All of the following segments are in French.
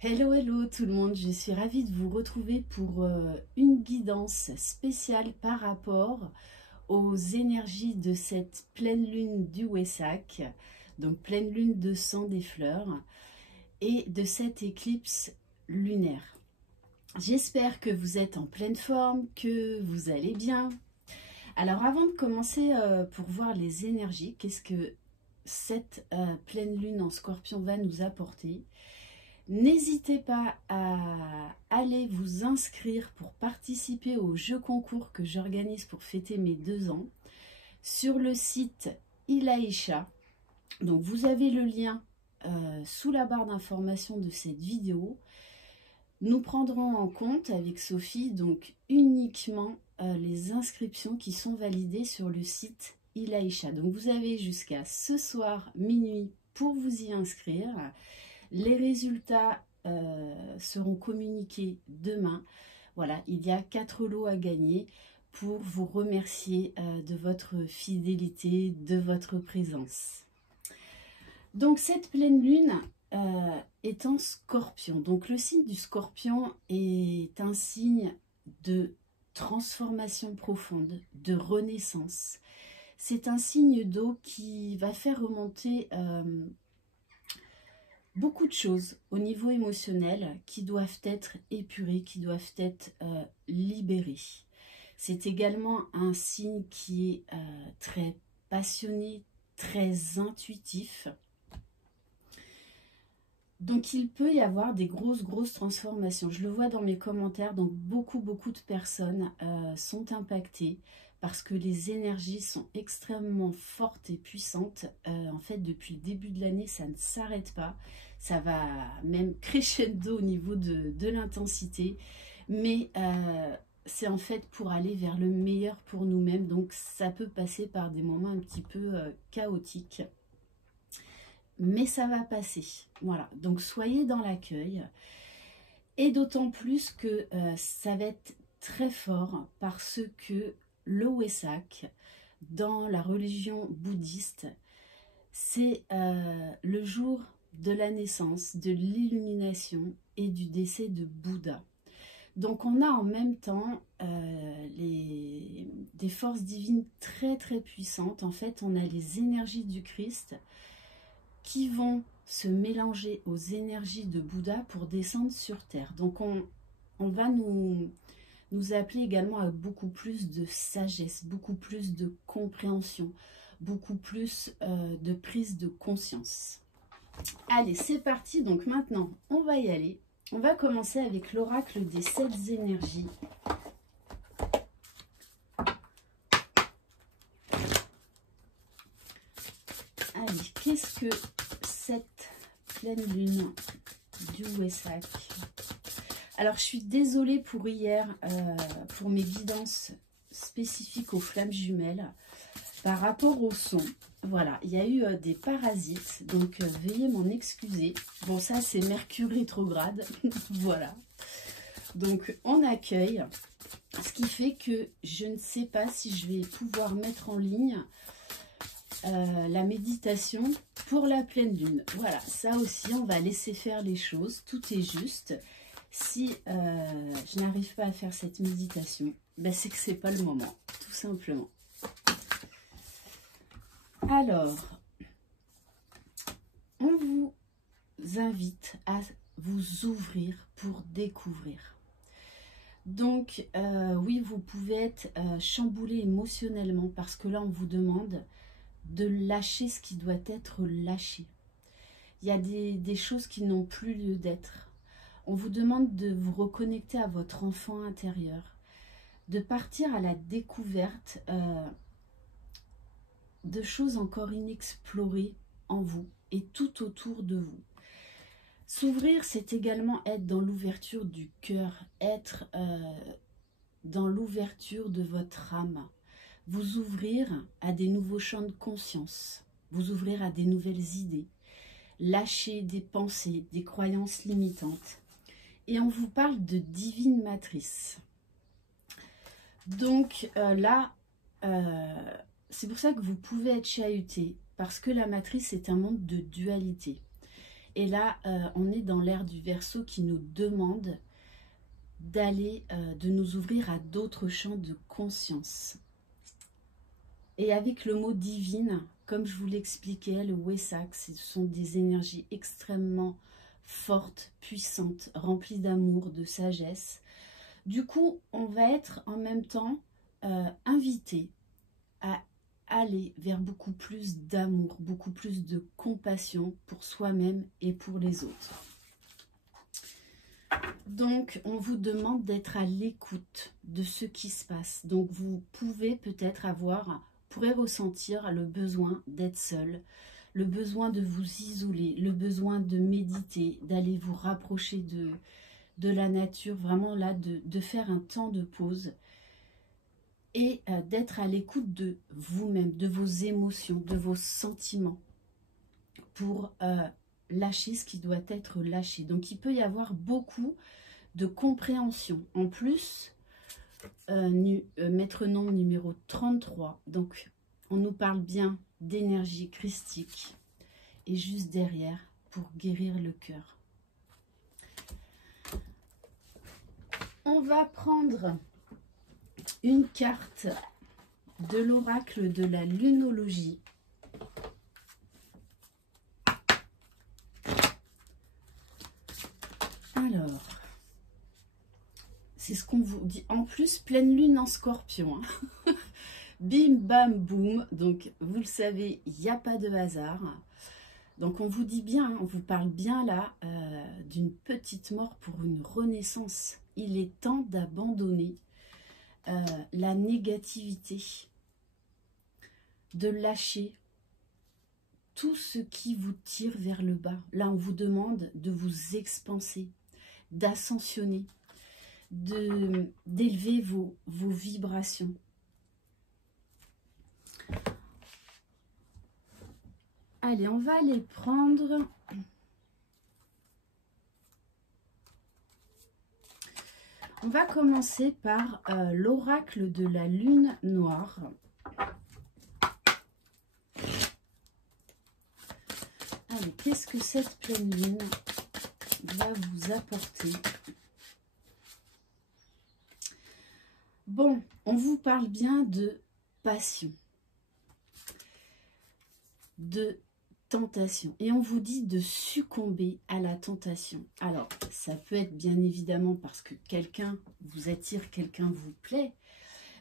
Hello, hello tout le monde, je suis ravie de vous retrouver pour une guidance spéciale par rapport aux énergies de cette pleine lune du Wesak, donc pleine lune de sang des fleurs, et de cette éclipse lunaire. J'espère que vous êtes en pleine forme, que vous allez bien. Alors avant de commencer pour voir les énergies, qu'est-ce que cette pleine lune en Scorpion va nous apporter? N'hésitez pas à aller vous inscrire pour participer au jeu concours que j'organise pour fêter mes 2 ans sur le site Ilaïcha. Donc vous avez le lien sous la barre d'information de cette vidéo. Nous prendrons en compte avec Sophie donc uniquement les inscriptions qui sont validées sur le site Ilaïcha. Donc vous avez jusqu'à ce soir minuit pour vous y inscrire. Les résultats seront communiqués demain. Voilà, il y a 4 lots à gagner pour vous remercier de votre fidélité, de votre présence. Donc cette pleine lune est en Scorpion. Donc le signe du Scorpion est un signe de transformation profonde, de renaissance. C'est un signe d'eau qui va faire remonter beaucoup de choses au niveau émotionnel qui doivent être épurées, qui doivent être libérées. C'est également un signe qui est très passionné, très intuitif. Donc il peut y avoir des grosses transformations. Je le vois dans mes commentaires, donc beaucoup de personnes sont impactées parce que les énergies sont extrêmement fortes et puissantes. En fait, depuis le début de l'année, ça ne s'arrête pas. Ça va même crescendo au niveau de l'intensité. Mais c'est en fait pour aller vers le meilleur pour nous-mêmes. Donc ça peut passer par des moments un petit peu chaotiques. Mais ça va passer. Voilà, donc soyez dans l'accueil. Et d'autant plus que ça va être très fort parce que le Wesak, dans la religion bouddhiste, c'est le jour de la naissance, de l'illumination et du décès de Bouddha. Donc on a en même temps des forces divines très puissantes. En fait, on a les énergies du Christ qui vont se mélanger aux énergies de Bouddha pour descendre sur Terre. Donc on va nous appeler également à beaucoup plus de sagesse, beaucoup plus de compréhension, beaucoup plus de prise de conscience. Allez, c'est parti. Donc maintenant, on va y aller. On va commencer avec l'oracle des 7 énergies. Allez, qu'est-ce que cette pleine lune du Wesak? Alors, je suis désolée pour hier, pour mes guidances spécifiques aux flammes jumelles. Par rapport au son, voilà, il y a eu des parasites, donc veuillez m'en excuser. Bon, ça, c'est Mercure rétrograde, voilà. Donc, on accueille, ce qui fait que je ne sais pas si je vais pouvoir mettre en ligne la méditation pour la pleine lune. Voilà, ça aussi, on va laisser faire les choses, tout est juste. Si je n'arrive pas à faire cette méditation, ben c'est que c'est pas le moment, tout simplement. Alors, on vous invite à vous ouvrir pour découvrir. Donc, oui, vous pouvez être chamboulé émotionnellement parce que là, on vous demande de lâcher ce qui doit être lâché. Il y a des choses qui n'ont plus lieu d'être. On vous demande de vous reconnecter à votre enfant intérieur, de partir à la découverte de choses encore inexplorées en vous et tout autour de vous. S'ouvrir, c'est également être dans l'ouverture du cœur, être dans l'ouverture de votre âme. Vous ouvrir à des nouveaux champs de conscience, vous ouvrir à des nouvelles idées, lâcher des pensées, des croyances limitantes. Et on vous parle de divine matrice. Donc là, c'est pour ça que vous pouvez être chahuté, parce que la matrice est un monde de dualité. Et là, on est dans l'ère du Verseau qui nous demande d'aller, de nous ouvrir à d'autres champs de conscience. Et avec le mot divine, comme je vous l'expliquais, le Wesak, ce sont des énergies extrêmement fortes, puissantes, remplies d'amour, de sagesse. Du coup, on va être en même temps invité à aller vers beaucoup plus d'amour, beaucoup plus de compassion pour soi-même et pour les autres. Donc, on vous demande d'être à l'écoute de ce qui se passe. Donc, vous pouvez peut-être pourrez ressentir le besoin d'être seul, le besoin de vous isoler, le besoin de méditer, d'aller vous rapprocher de la nature, vraiment là, de faire un temps de pause et d'être à l'écoute de vous-même, de vos émotions, de vos sentiments pour lâcher ce qui doit être lâché. Donc, il peut y avoir beaucoup de compréhension. En plus, maître nombre numéro 33, donc on nous parle bien d'énergie christique et juste derrière pour guérir le cœur. On va prendre une carte de l'oracle de la lunologie. Alors, c'est ce qu'on vous dit. En plus, pleine lune en scorpion. Hein. Bim, bam, boum. Donc, vous le savez, il n'y a pas de hasard. Donc, on vous dit bien, on vous parle bien là d'une petite mort pour une renaissance. Il est temps d'abandonner la négativité, de lâcher tout ce qui vous tire vers le bas. Là, on vous demande de vous expanser, d'ascensionner, d'élever vos vibrations. Allez, on va aller prendre... On va commencer par l'oracle de la lune noire. Allez, qu'est-ce que cette pleine lune va vous apporter? Bon, on vous parle bien de passion, de tentation. Et on vous dit de succomber à la tentation. Alors, ça peut être bien évidemment parce que quelqu'un vous attire, quelqu'un vous plaît,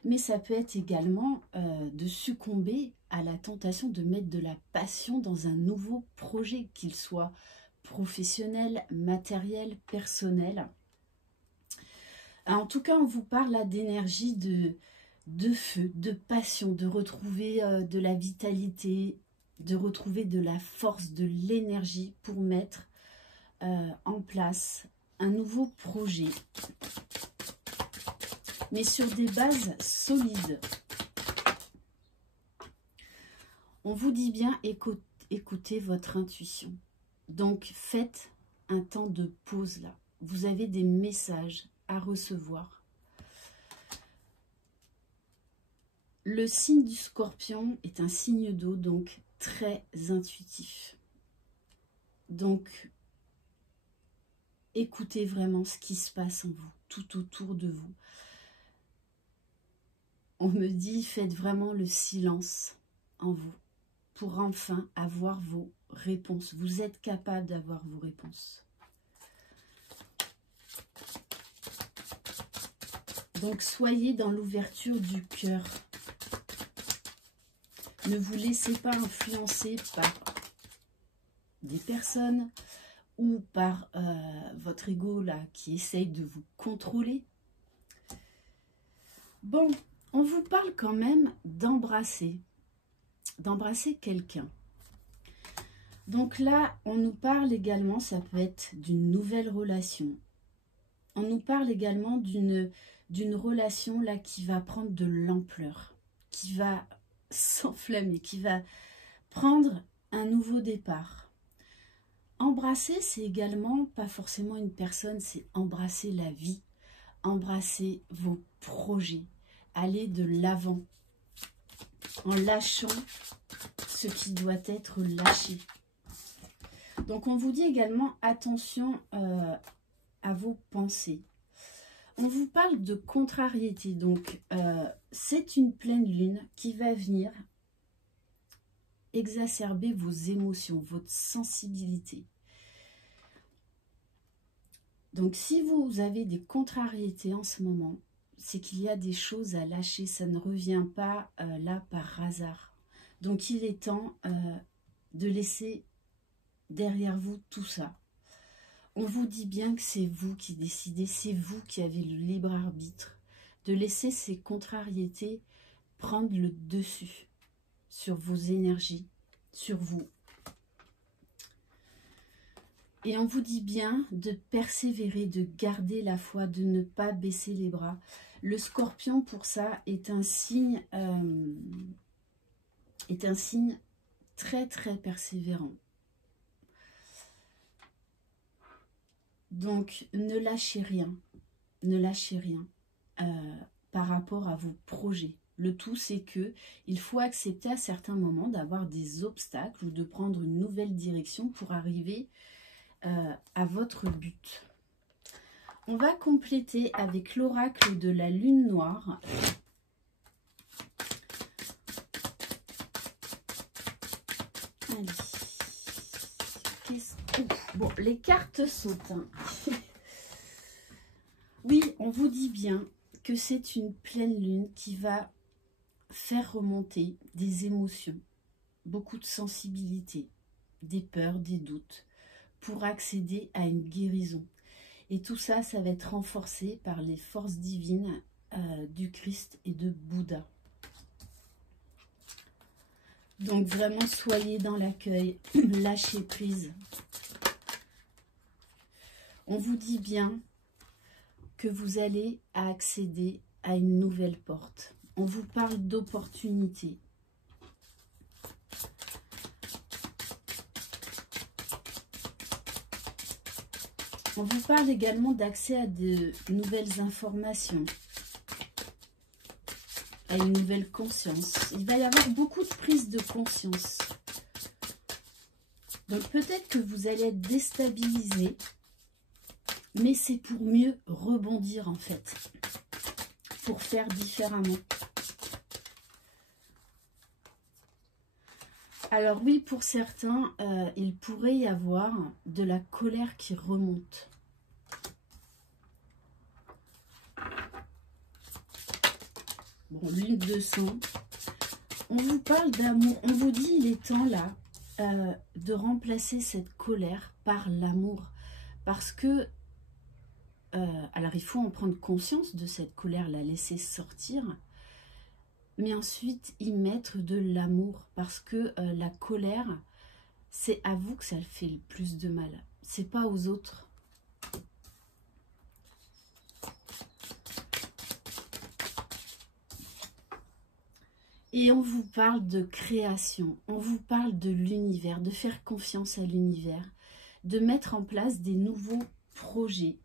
mais ça peut être également de succomber à la tentation de mettre de la passion dans un nouveau projet, qu'il soit professionnel, matériel, personnel. En tout cas, on vous parle là d'énergie, de feu, de passion, de retrouver de la vitalité, de retrouver de la force, de l'énergie pour mettre en place un nouveau projet, mais sur des bases solides. On vous dit bien, écoutez votre intuition. Donc, faites un temps de pause là. Vous avez des messages à recevoir. Le signe du scorpion est un signe d'eau, donc très intuitif. Donc, écoutez vraiment ce qui se passe en vous, tout autour de vous. On me dit, faites vraiment le silence en vous pour enfin avoir vos réponses. Vous êtes capable d'avoir vos réponses. Donc, soyez dans l'ouverture du cœur. Ne vous laissez pas influencer par des personnes ou par votre ego là qui essaye de vous contrôler. Bon, on vous parle quand même d'embrasser quelqu'un. Donc là, on nous parle également, ça peut être d'une nouvelle relation. On nous parle également d'une relation là qui va prendre de l'ampleur, qui va s'enflammer, qui va prendre un nouveau départ. Embrasser, c'est également pas forcément une personne, c'est embrasser la vie, embrasser vos projets, aller de l'avant en lâchant ce qui doit être lâché. Donc, on vous dit également attention à vos pensées. On vous parle de contrariété. Donc, c'est une pleine lune qui va venir exacerber vos émotions, votre sensibilité. Donc, si vous avez des contrariétés en ce moment, c'est qu'il y a des choses à lâcher. Ça ne revient pas là par hasard. Donc, il est temps de laisser derrière vous tout ça. On vous dit bien que c'est vous qui décidez, c'est vous qui avez le libre arbitre. De laisser ces contrariétés prendre le dessus sur vos énergies, sur vous. Et on vous dit bien de persévérer, de garder la foi, de ne pas baisser les bras. Le scorpion, pour ça, est un signe très très persévérant. Donc, ne lâchez rien par rapport à vos projets. Le tout, c'est que il faut accepter à certains moments d'avoir des obstacles ou de prendre une nouvelle direction pour arriver à votre but. On va compléter avec l'oracle de la lune noire. Allez. Bon, les cartes sautent. Hein. Oui, on vous dit bien que c'est une pleine lune qui va faire remonter des émotions, beaucoup de sensibilité, des peurs, des doutes, pour accéder à une guérison. Et tout ça, ça va être renforcé par les forces divines du Christ et de Bouddha. Donc vraiment, soyez dans l'accueil, lâchez prise. On vous dit bien que vous allez accéder à une nouvelle porte. On vous parle d'opportunités. On vous parle également d'accès à de nouvelles informations, à une nouvelle conscience. Il va y avoir beaucoup de prise de conscience. Donc peut-être que vous allez être déstabilisé, mais c'est pour mieux rebondir en fait, pour faire différemment. Alors oui, pour certains, il pourrait y avoir de la colère qui remonte. Bon, lune de sang. On vous parle d'amour. On vous dit, il est temps là de remplacer cette colère par l'amour. Parce que, alors il faut en prendre conscience de cette colère, la laisser sortir. Mais ensuite y mettre de l'amour, parce que la colère, c'est à vous que ça fait le plus de mal, c'est pas aux autres. Et on vous parle de création, on vous parle de l'univers, de faire confiance à l'univers, de mettre en place des nouveaux projets.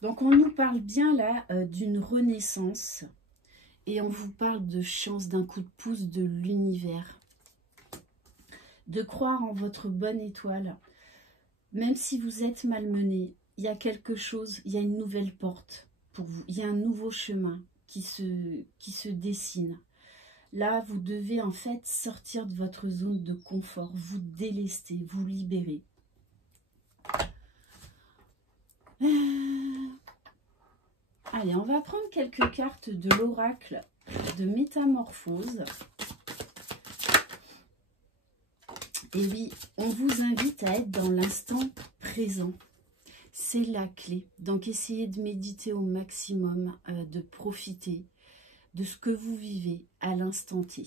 Donc on nous parle bien là d'une renaissance. Et on vous parle de chance, d'un coup de pouce de l'univers. De croire en votre bonne étoile. Même si vous êtes malmené, il y a quelque chose, il y a une nouvelle porte pour vous. Il y a un nouveau chemin qui se dessine. Là, vous devez en fait sortir de votre zone de confort, vous délester, vous libérer. Allez, on va prendre quelques cartes de l'oracle de Métamorphose. Et oui, on vous invite à être dans l'instant présent. C'est la clé. Donc, essayez de méditer au maximum, de profiter de ce que vous vivez à l'instant T.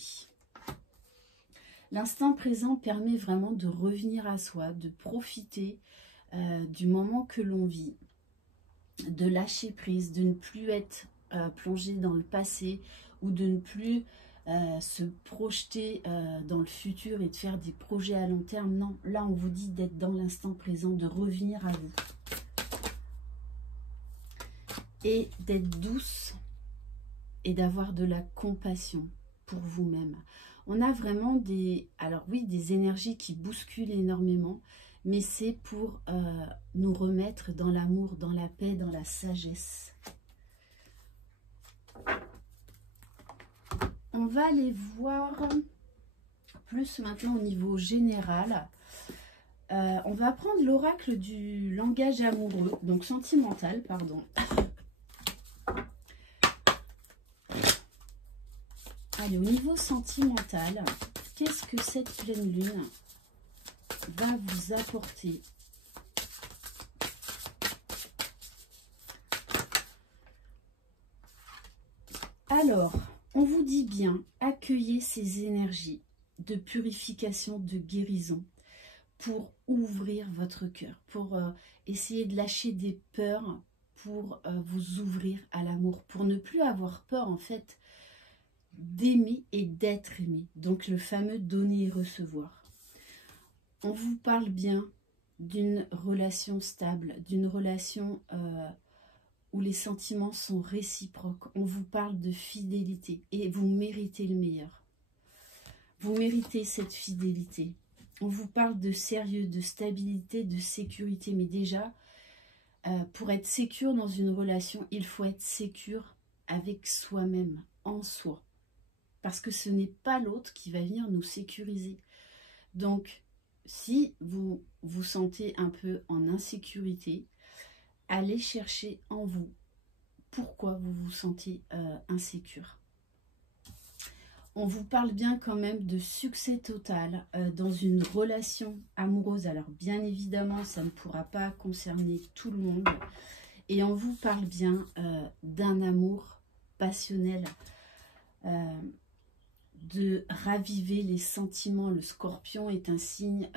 L'instant présent permet vraiment de revenir à soi, de profiter du moment que l'on vit, de lâcher prise, de ne plus être plongé dans le passé ou de ne plus se projeter dans le futur et de faire des projets à long terme. Non, là on vous dit d'être dans l'instant présent, de revenir à vous et d'être douce et d'avoir de la compassion pour vous-même. On a vraiment des, alors oui, des énergies qui bousculent énormément, mais c'est pour nous remettre dans l'amour, dans la paix, dans la sagesse. On va aller voir plus maintenant au niveau général. On va prendre l'oracle du langage amoureux, donc sentimental, pardon. Allez, au niveau sentimental, qu'est-ce que cette pleine lune va vous apporter? Alors, on vous dit bien, accueillez ces énergies de purification, de guérison, pour ouvrir votre cœur, pour essayer de lâcher des peurs, pour vous ouvrir à l'amour, pour ne plus avoir peur en fait d'aimer et d'être aimé. Donc le fameux donner et recevoir. On vous parle bien d'une relation stable, d'une relation où les sentiments sont réciproques. On vous parle de fidélité et vous méritez le meilleur. Vous méritez cette fidélité. On vous parle de sérieux, de stabilité, de sécurité. Mais déjà, pour être sécure dans une relation, il faut être sécure avec soi-même, en soi. Parce que ce n'est pas l'autre qui va venir nous sécuriser. Donc, si vous vous sentez un peu en insécurité, allez chercher en vous pourquoi vous vous sentez insécure. On vous parle bien quand même de succès total dans une relation amoureuse. Alors bien évidemment, ça ne pourra pas concerner tout le monde. Et on vous parle bien d'un amour passionnel, de raviver les sentiments. Le Scorpion est un signe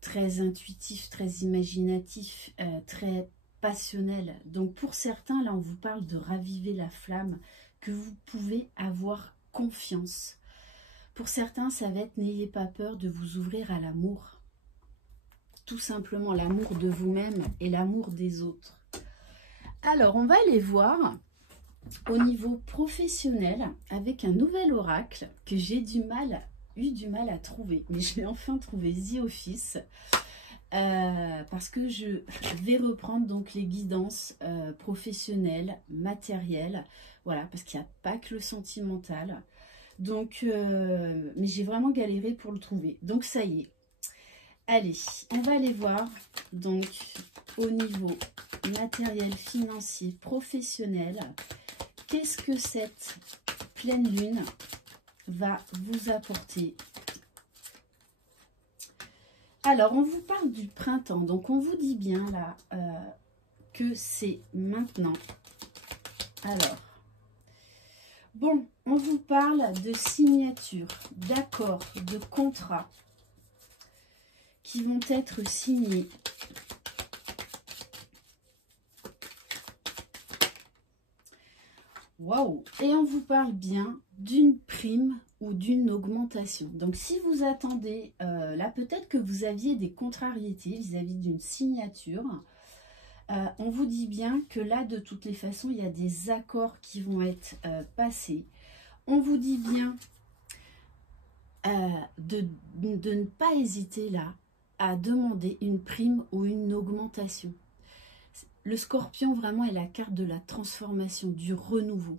très intuitif, très imaginatif, très passionnel. Donc pour certains, là on vous parle de raviver la flamme, que vous pouvez avoir confiance. Pour certains, ça va être n'ayez pas peur de vous ouvrir à l'amour. Tout simplement l'amour de vous-même et l'amour des autres. Alors, on va aller voir au niveau professionnel avec un nouvel oracle que j'ai eu du mal à trouver. Mais je l'ai enfin trouvé, The Office. Parce que je vais reprendre donc les guidances professionnelles, matérielles, voilà, parce qu'il n'y a pas que le sentimental. Donc, mais j'ai vraiment galéré pour le trouver. Donc ça y est. Allez, on va aller voir donc au niveau matériel, financier, professionnel, qu'est-ce que cette pleine lune va vous apporter. Alors, on vous parle du printemps. Donc, on vous dit bien là que c'est maintenant. Alors, bon, on vous parle de signatures, d'accords, de contrats qui vont être signés. Waouh! Et on vous parle bien d'une prime ou d'une augmentation. Donc si vous attendez, là peut-être que vous aviez des contrariétés vis-à-vis d'une signature, on vous dit bien que là de toutes les façons il y a des accords qui vont être passés. On vous dit bien de ne pas hésiter là à demander une prime ou une augmentation. Le Scorpion vraiment est la carte de la transformation, du renouveau.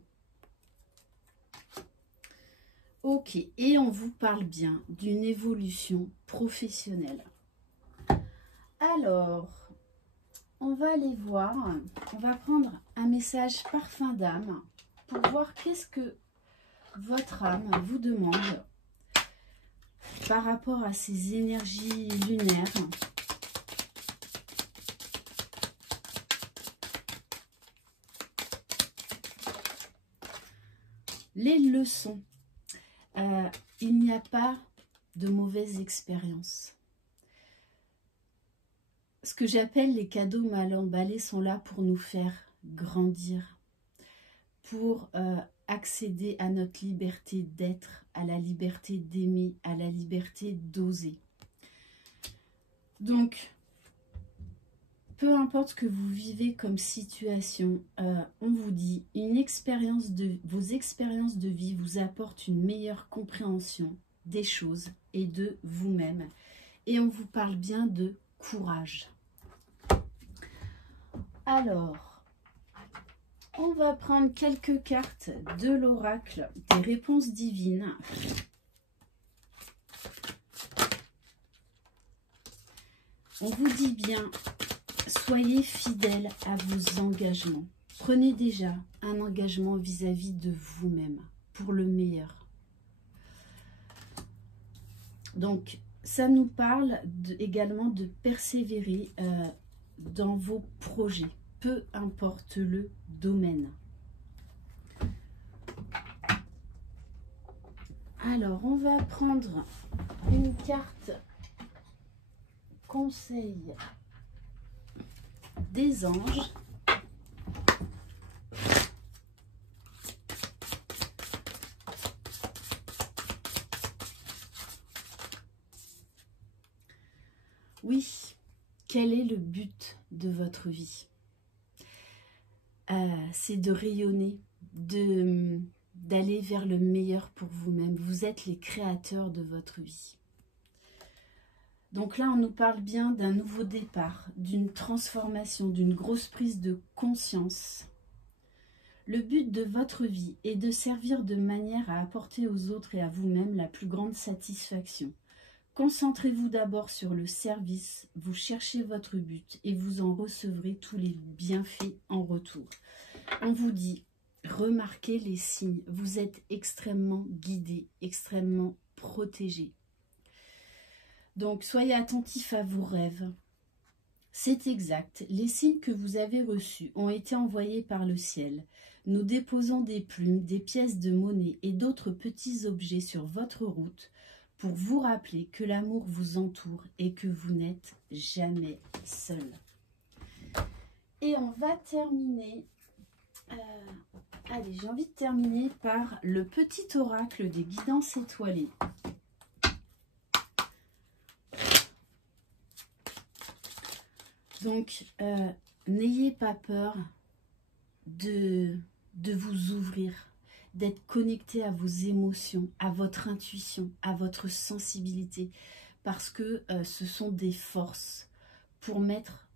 Ok, et on vous parle bien d'une évolution professionnelle. Alors, on va aller voir, on va prendre un message parfum d'âme pour voir qu'est-ce que votre âme vous demande par rapport à ces énergies lunaires. Les leçons. Il n'y a pas de mauvaise expérience. Ce que j'appelle les cadeaux mal emballés sont là pour nous faire grandir, pour accéder à notre liberté d'être, à la liberté d'aimer, à la liberté d'oser. Donc, peu importe ce que vous vivez comme situation, on vous dit, vos expériences de vie vous apportent une meilleure compréhension des choses et de vous-même. Et on vous parle bien de courage. Alors, on va prendre quelques cartes de l'oracle, des réponses divines. On vous dit bien, soyez fidèles à vos engagements. Prenez déjà un engagement vis-à-vis de vous-même pour le meilleur. Donc, ça nous parle également de persévérer dans vos projets, peu importe le domaine. Alors, on va prendre une carte conseil des anges. Oui, quel est le but de votre vie? C'est de rayonner, d'aller vers le meilleur pour vous-même. Vous êtes les créateurs de votre vie. Donc là, on nous parle bien d'un nouveau départ, d'une transformation, d'une grosse prise de conscience. Le but de votre vie est de servir de manière à apporter aux autres et à vous-même la plus grande satisfaction. Concentrez-vous d'abord sur le service, vous cherchez votre but et vous en recevrez tous les bienfaits en retour. On vous dit, remarquez les signes, vous êtes extrêmement guidés, extrêmement protégés. Donc, soyez attentifs à vos rêves. C'est exact, les signes que vous avez reçus ont été envoyés par le ciel. Nous déposons des plumes, des pièces de monnaie et d'autres petits objets sur votre route pour vous rappeler que l'amour vous entoure et que vous n'êtes jamais seul. Et on va terminer, allez, j'ai envie de terminer par le petit oracle des guidances étoilées. Donc, n'ayez pas peur de vous ouvrir, d'être connecté à vos émotions, à votre intuition, à votre sensibilité, parce que ce sont des forces pour mettre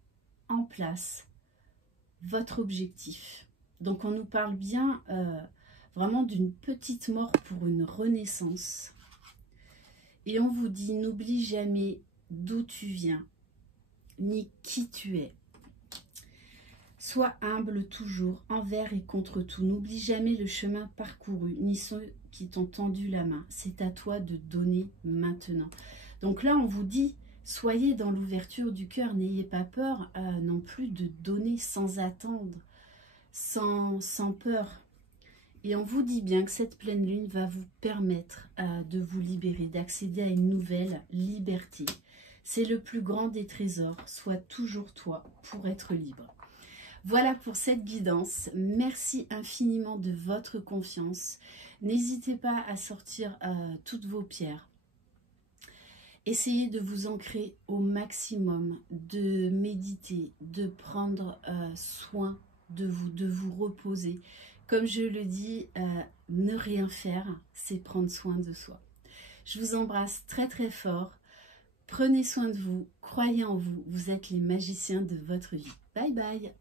en place votre objectif. Donc, on nous parle bien vraiment d'une petite mort pour une renaissance. Et on vous dit, n'oublie jamais d'où tu viens, ni qui tu es. Sois humble toujours, envers et contre tout. N'oublie jamais le chemin parcouru, ni ceux qui t'ont tendu la main. C'est à toi de donner maintenant. Donc là, on vous dit, soyez dans l'ouverture du cœur. N'ayez pas peur non plus de donner sans attendre, sans peur. Et on vous dit bien que cette pleine lune va vous permettre de vous libérer, d'accéder à une nouvelle liberté. C'est le plus grand des trésors, sois toujours toi pour être libre. Voilà pour cette guidance. Merci infiniment de votre confiance. N'hésitez pas à sortir toutes vos pierres. Essayez de vous ancrer au maximum, de méditer, de prendre soin de vous reposer. Comme je le dis, ne rien faire, c'est prendre soin de soi. Je vous embrasse très très fort. Prenez soin de vous, croyez en vous, vous êtes les magiciens de votre vie. Bye bye.